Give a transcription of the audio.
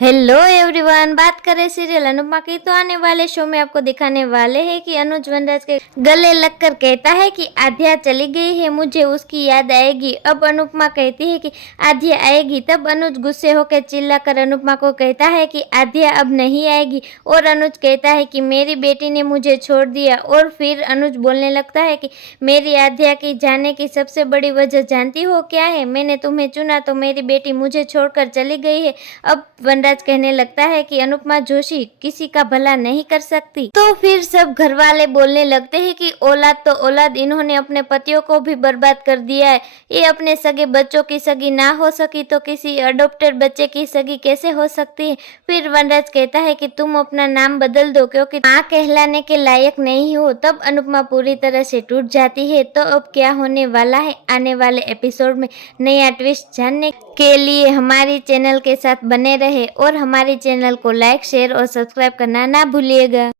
Hello everyone, बात करें serial Anupama की तो आने वाले शो में आपको दिखाने वाले हैं कि अनुज वनराज के गले लगकर कहता है कि आध्या चली गई है, मुझे उसकी याद आएगी। अब अनुपमा कहती है कि आध्या आएगी। तब अनुज गुस्से होकर चिल्लाकर अनुपमा को कहता है कि आध्या अब नहीं आएगी और अनुज कहता है कि मेरी बेटी ने मुझे छोड़ दिया। और फिर अनुज बोलने लगता है कि मेरी आध्या की जाने की सबसे बड़ी वजह जानती हो क्या है? मैंने तुम्हें चुना तो मेरी बेटी मुझे छोड़कर चली गई है। अब वनराज कहने लगता है कि अनुपमा जोशी किसी का भला नहीं कर सकती। तो फिर सब घर वाले बोलने लगते हैं कि औलाद तो औलाद, इन्होंने अपने पतियों को भी बर्बाद कर दिया है। ये अपने सगे बच्चों की सगी ना हो सकी तो किसी अडॉप्टेड बच्चे की सगी कैसे हो सकती है? फिर वनराज कहता है कि तुम अपना नाम बदल दो क्योंकि माँ कहलाने के लायक नहीं हो। तब अनुपमा पूरी तरह से टूट जाती है। तो अब क्या होने वाला है आने वाले एपिसोड में, नया ट्विस्ट जानने के लिए हमारी चैनल के साथ बने रहे और हमारे चैनल को लाइक, शेयर और सब्सक्राइब करना ना भूलिएगा।